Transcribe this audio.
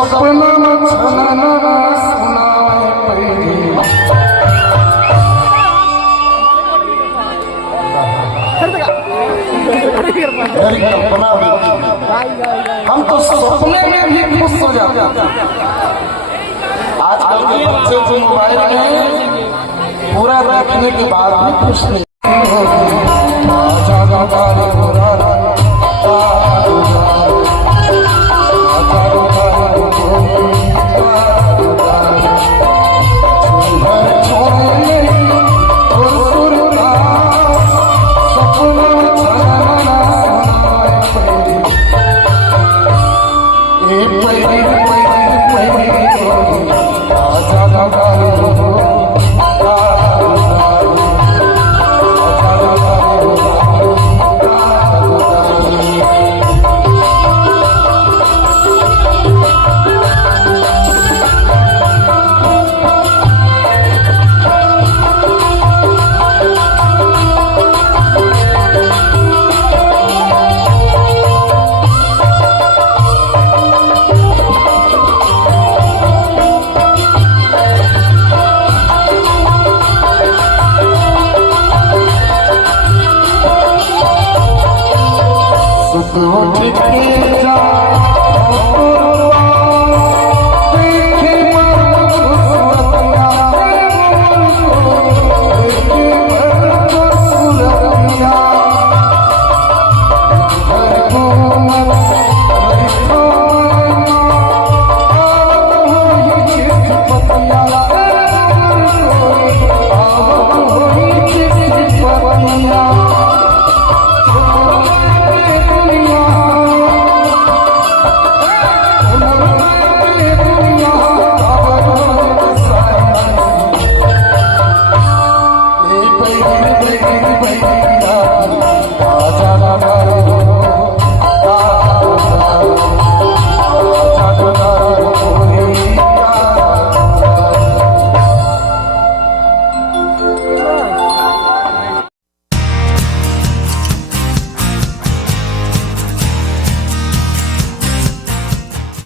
सपना छनना सुनाए पड़ी हम तो सपने में भी खुश हो जाते हैं। आजकल के बच्चे जो मोबाइल में पूरा देखने के बाद भी खुश नहीं। Bye.